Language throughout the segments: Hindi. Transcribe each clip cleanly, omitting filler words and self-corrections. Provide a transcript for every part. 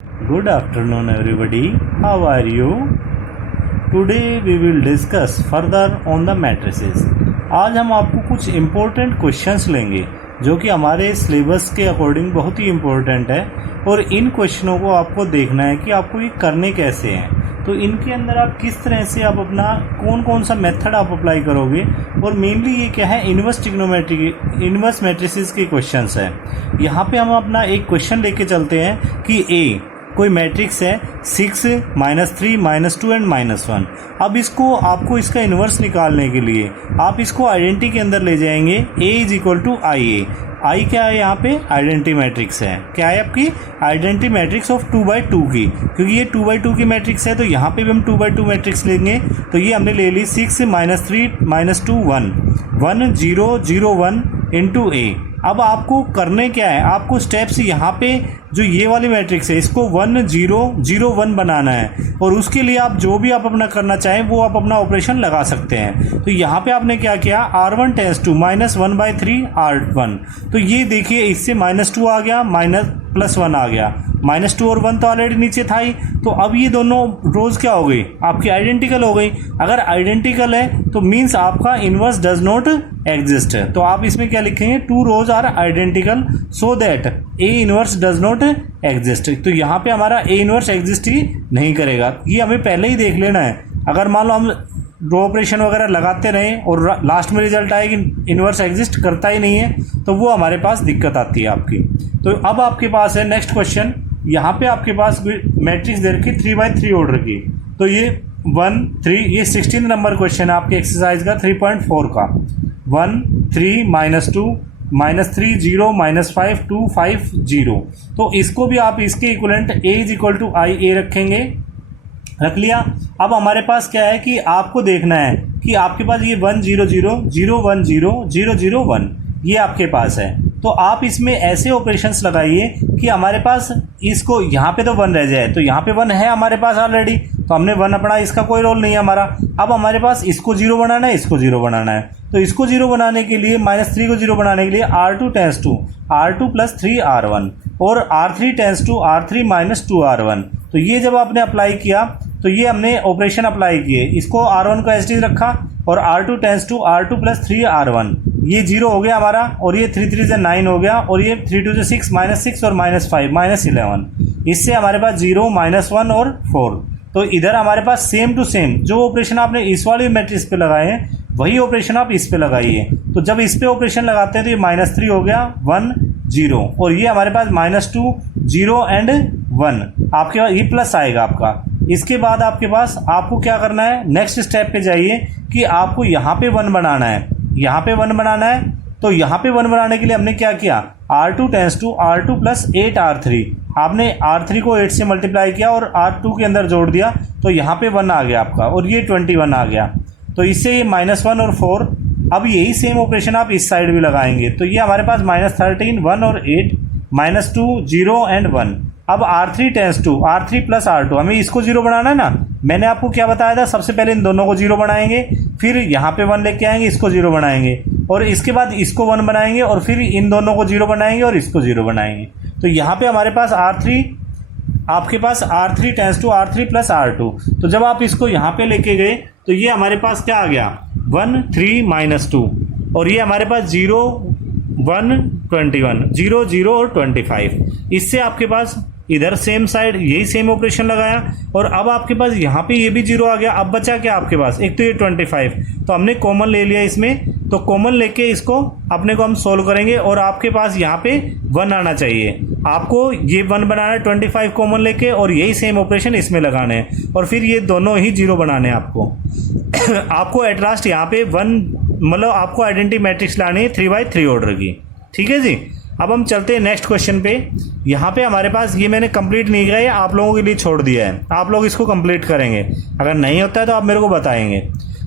Good afternoon everybody. How are you? Today we will discuss further on the matrices. आज हम आपको कुछ इम्पोर्टेंट क्वेश्चंस लेंगे जो कि हमारे सिलेबस के अकॉर्डिंग बहुत ही इम्पोर्टेंट है और इन क्वेश्चनों को आपको देखना है कि आपको ये करने कैसे हैं। तो इनके अंदर आप किस तरह से आप अपना कौन कौन सा मेथड आप अप्लाई करोगे और मेनली ये क्या है, इन्वर्स ट्रिग्नोमेट्री इन्वर्स मैट्रिसेस के क्वेश्चंस है। यहाँ पे हम अपना एक क्वेश्चन लेके चलते हैं कि ए कोई मैट्रिक्स है 6 -3 -2 एंड -1। अब इसको आपको इसका इन्वर्स निकालने के लिए आप इसको आइडेंटिटी के अंदर ले जाएंगे। a is equal to I ए। आई क्या है, यहाँ पे आइडेंटिटी मैट्रिक्स है। क्या है आपकी आइडेंटिटी मैट्रिक्स ऑफ 2/2 की, क्योंकि ये 2/2 की मैट्रिक्स है तो यहाँ पे भी हम 2/2 मैट्रिक्स लेंगे। तो ये हमने ले ली 6 -3 -2 1 1 0 0 1 इंटू ए। अब आपको करने क्या है, आपको स्टेप्स यहाँ पे जो ये वाली मैट्रिक्स है इसको 1 0 0 1 बनाना है और उसके लिए आप जो भी आप अपना करना चाहें वो आप अपना ऑपरेशन लगा सकते हैं। तो यहाँ पे आपने क्या किया, R1 टेंस टू -1/3 R1। तो ये देखिए इससे -2 आ गया, +1 आ गया। -2 और 1 तो ऑलरेडी नीचे था ही, तो अब ये दोनों रोज क्या हो गई, आपकी आइडेंटिकल हो गई। अगर आइडेंटिकल है तो मीन्स आपका इनवर्स डज नॉट एग्जिस्ट है। तो आप इसमें क्या लिखेंगे, 2 rows are identical so that A inverse does not exist. तो यहाँ पे हमारा ए इनवर्स एग्जिस्ट ही नहीं करेगा, ये हमें पहले ही देख लेना है। अगर मान लो हम रो ऑपरेशन वगैरह लगाते रहें और लास्ट में रिजल्ट आए कि इनवर्स एग्जिस्ट करता ही नहीं है तो वो हमारे पास दिक्कत आती है आपकी। तो अब आपके पास है नेक्स्ट क्वेश्चन, यहाँ पे आपके पास मैट्रिक्स दे रखी 3/3 ऑर्डर की। तो ये 1 3, ये 16 नंबर क्वेश्चन है आपके एक्सरसाइज का 3.4 का। 1 3 -2 -3 0 -5 2 5 0। तो इसको भी आप इसके equivalent a is equal to I A रखेंगे। रख लिया। अब हमारे पास क्या है कि आपको देखना है कि आपके पास ये 1 0 0 0 1 0 0 0 1 ये आपके पास है। तो आप इसमें ऐसे ऑपरेशंस लगाइए कि हमारे पास इसको यहाँ पे तो 1 रह जाए। तो यहाँ पे 1 है हमारे पास ऑलरेडी, तो हमने 1 अपना, इसका कोई रोल नहीं है हमारा। अब हमारे पास इसको 0 बनाना है, इसको 0 बनाना है। तो इसको 0 बनाने के लिए -3 को 0 बनाने के लिए R2 tense to R2 + 3 R1 और R3 tense to R3 - 2 R1। तो ये जब आपने अप्लाई किया तो ये हमने ऑपरेशन अप्लाई किए, इसको R1 को एज रखा और R2 tense to R2 + 3 R1। ये 0 हो गया हमारा और ये 3 3 से 9 हो गया और ये 3 2 से 6 -6 और -5 -11। इससे हमारे पास 0 -1 और 4। तो इधर हमारे पास सेम टू सेम जो ऑपरेशन आपने इस वाली मैट्रिक्स पे लगाए हैं वही ऑपरेशन आप इस पे लगाइए। तो जब इस पे ऑपरेशन लगाते हैं तो ये -3 हो गया 1 0 और ये हमारे पास -2 0 एंड 1। आपके पास ये प्लस आएगा आपका। इसके बाद आपके पास आपको क्या करना है, नेक्स्ट स्टेप पे जाइए कि आपको यहाँ पे 1 बनाना है, यहाँ पे 1 बनाना है। तो यहाँ पे 1 बनाने के लिए हमने क्या किया, R2 tense to R2 + 8 R3। आपने R3 को 8 से मल्टीप्लाई किया और R2 के अंदर जोड़ दिया तो यहाँ पे 1 आ गया आपका और ये 21 आ गया। तो इससे ये -1 और 4। अब यही सेम ऑपरेशन आप इस साइड भी लगाएंगे तो ये हमारे पास -13 1 और 8 -2 0 एंड 1। अब R3 tense to R3 + R2, हमें इसको 0 बनाना है ना। मैंने आपको क्या बताया था, सबसे पहले इन दोनों को 0 बनाएंगे, फिर यहाँ पे 1 लेके आएंगे, इसको 0 बनाएंगे और इसके बाद इसको 1 बनाएंगे और फिर इन दोनों को 0 बनाएंगे और इसको 0 बनाएंगे। तो यहाँ पे हमारे पास आपके पास R3 tense to R3 + R2। तो जब आप इसको यहाँ पे लेके गए तो ये हमारे पास क्या आ गया 1 3 -2 और ये हमारे पास 0 1 21 0 0 और 25। इससे आपके पास इधर सेम साइड यही सेम ऑपरेशन लगाया और अब आपके पास यहाँ पे ये भी 0 आ गया। अब बचा क्या आपके पास, एक तो ये 25, तो हमने कॉमन ले लिया इसमें। तो कॉमन लेके इसको अपने को हम सोल्व करेंगे और आपके पास यहाँ पे 1 आना चाहिए। आपको ये 1 बनाना है 25 कॉमन लेके और यही सेम ऑपरेशन इसमें लगाने हैं और फिर ये दोनों ही 0 बनाने हैं आपको। आपको एट लास्ट यहाँ पे 1 मतलब आपको आइडेंटिटी मैट्रिक्स लानी है 3/3 ऑर्डर की। ठीक है जी। अब हम चलते हैं नेक्स्ट क्वेश्चन पे। यहाँ पे हमारे पास ये मैंने कंप्लीट नहीं किया है, आप लोगों के लिए छोड़ दिया है, आप लोग इसको कंप्लीट करेंगे। अगर नहीं होता है तो आप मेरे को बताएंगे।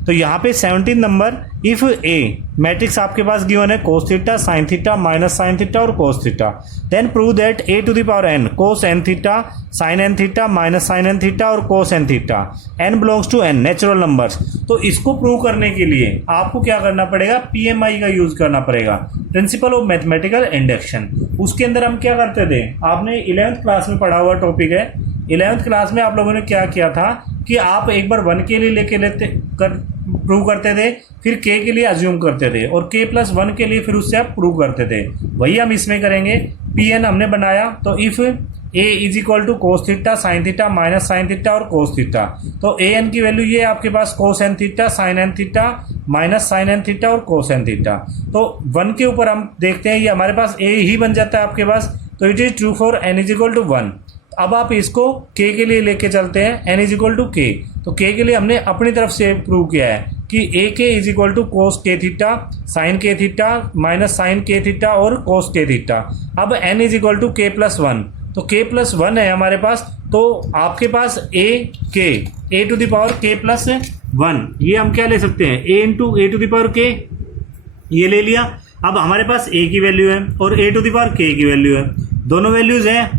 तो यहाँ पे 17 नंबर, इफ ए मैट्रिक्स आपके पास गिवन है cos theta, sine theta, minus sine theta और cos theta, then prove that A to the power n cos n theta, sine n theta, minus sine n theta और cos n theta, n belongs to N natural numbers. तो इसको प्रूव करने के लिए आपको क्या करना पड़ेगा, पीएमआई का यूज करना पड़ेगा, प्रिंसिपल ऑफ मैथमेटिकल इंडक्शन। उसके अंदर हम क्या करते थे, आपने 11th क्लास में पढ़ा हुआ टॉपिक है। 11th क्लास में आप लोगों ने क्या किया था कि आप एक बार 1 के लिए प्रूव करते थे, फिर k के लिए अज्यूम करते थे और k+1 के लिए फिर उससे आप प्रूव करते थे। वही हम इसमें करेंगे। Pn हमने बनाया, तो if a is equal to cos theta, sine theta, minus sine theta और कोस थीटा, तो an की वैल्यू ये आपके पास cos n theta, sine n theta, minus sine n theta और कोस एन थीटा। तो 1 के ऊपर हम देखते हैं, ये हमारे पास a ही बन जाता है आपके पास, तो it is true for n is equal to 1। अब आप इसको k के लिए लेके चलते हैं, n is equal to k, तो k के लिए हमने अपनी तरफ से प्रूव किया है कि ए के is equal to cos k theta, sine k theta, minus sign k theta और कोस के थीटा। अब n is equal to k+1, तो k+1 है हमारे पास, तो आपके पास a to the power k+1, ये हम क्या ले सकते हैं, a to the power k, ये ले लिया। अब हमारे पास a की वैल्यू है और a to the power k की वैल्यू है, दोनों वैल्यूज है,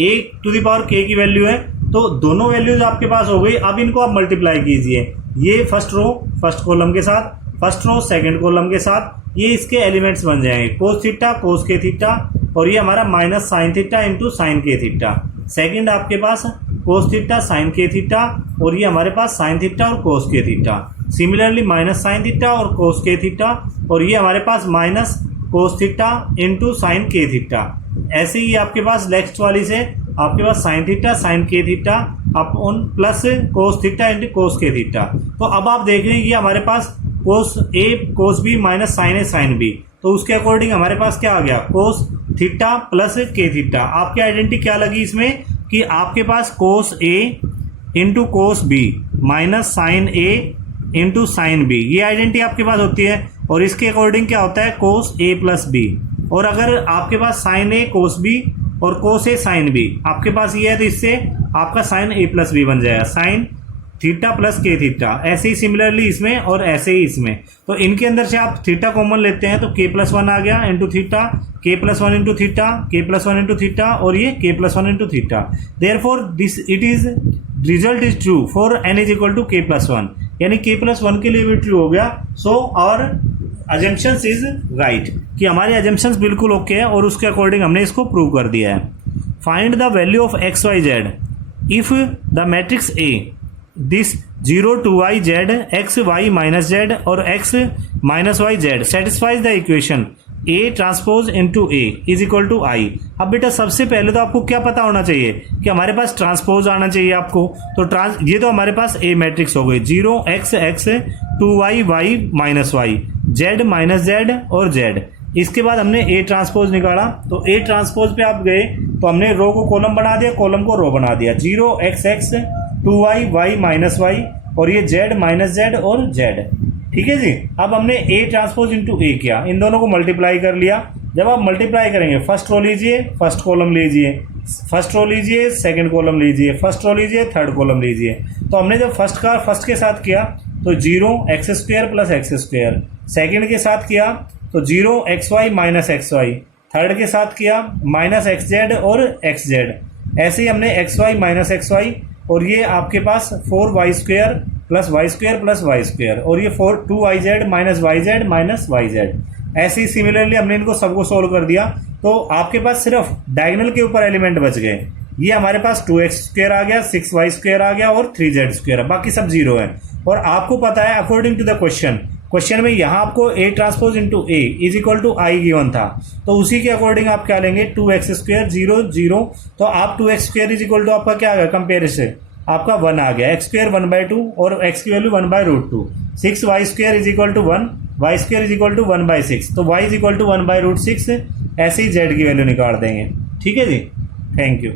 a to the power k की वैल्यू है, तो दोनों वैल्यूज आपके पास हो गई। अब इनको आप मल्टीप्लाई कीजिए, ये फर्स्ट रो फर्स्ट कॉलम के साथ, फर्स्ट रो सेकंड कॉलम के साथ, ये इसके एलिमेंट्स बन जाएंगे, कोस थीटा, कोस के थीटा और ये हमारा minus sine theta into sine k theta. Second आपके पास cos theta, sine k theta और ये हमारे पास साइन थीटा और cos k theta. Similarly minus sine theta और कोस के थीटा और ये हमारे पास minus cos theta into sine k theta. ऐसे ही आपके पास नेक्स्ट वाली से आपके पास sine theta, sine k theta upon plus cos theta into cos k theta. तो अब आप देख रहे हैं ये हमारे पास cos A cos B minus sine A sine B, तो उसके अकॉर्डिंग हमारे पास क्या आ गया, cos theta plus k theta. आपकी आइडेंटिटी क्या लगी इसमें कि आपके पास cos A into cos B minus sine A into sine B, ये आइडेंटिटी आपके पास होती है। और इसके अकॉर्डिंग क्या होता है, कोस ए प्लस बी। और अगर आपके पास साइन ए कोस बी और कोस ए साइन बी आपके पास ये है, तो इससे आपका साइन ए प्लस बी बन जाएगा, sine theta plus k theta. ऐसे ही सिमिलरली इसमें और ऐसे ही इसमें, तो इनके अंदर से आप थीटा कॉमन लेते हैं तो k+1 आ गया into theta, k+1 into theta, k+1 into theta और ये k+1 into theta. Therefore this it is result is true for n is equal to k+1, यानी k+1 के लिए भी ट्रू हो गया। So our assumptions is right, कि हमारे अजम्पशंस बिल्कुल ओके है और उसके अकॉर्डिंग हमने इसको प्रूव कर दिया है। Find the value of x y z if the matrix A this 0 2 y z x y minus z और x minus y z satisfies the equation a transpose into A is equal to I. अब बेटा सबसे पहले तो आपको क्या पता होना चाहिए कि हमारे पास ट्रांसपोज आना चाहिए आपको, तो ये तो हमारे पास a मैट्रिक्स हो गई, 0 x x 2 y y minus y, z minus z और z। इसके बाद हमने ए ट्रांसपोज निकाला, तो ए ट्रांसपोज पे आप गए तो हमने रो को कॉलम बना दिया, कॉलम को रो बना दिया, 0 x x 2 y y minus y और ये z माइनस जेड और z। ठीक है जी। अब हमने ए ट्रांसपोज इंटू ए किया, इन दोनों को मल्टीप्लाई कर लिया। जब आप मल्टीप्लाई करेंगे फर्स्ट रो लीजिए, फर्स्ट कॉलम लीजिए, फर्स्ट रो लीजिए, सेकंड कॉलम लीजिए, फर्स्ट रो लीजिए, थर्ड कॉलम लीजिए। तो हमने जब फर्स्ट के साथ किया तो 0 x² प्लस x², सेकंड के साथ किया तो 0 xy माइनस xy, थर्ड के साथ किया माइनस xz और xz। ऐसे ही हमने xy माइनस xy और ये आपके पास 4y² plus y² plus y² और ये 2yz minus yz minus yz। ऐसे ही सिमिलरली हमने इनको सबको सोल्व कर दिया, तो आपके पास सिर्फ डायगोनल के ऊपर एलिमेंट बच गए। ये हमारे पास 2x² आ गया, 6y² आ गया और 3z² है, बाकी सब 0 है। और आपको पता है अकॉर्डिंग टू द क्वेश्चन में यहाँ आपको a transpose into A is equal to I given था, तो उसी के अकॉर्डिंग आप क्या लेंगे, 2x² 0 0, तो आप 2x² इज इक्वल टू आपका क्या आ गया, कंपेरिजन आपका 1 आ गया, x² 1/2 और x की value 1/√2, 6y² is equal to 1, y² is equal to 1/6, तो y इज इक्वल टू 1/√6। ऐसे ही z की वैल्यू निकाल देंगे। ठीक है जी, थैंक यू।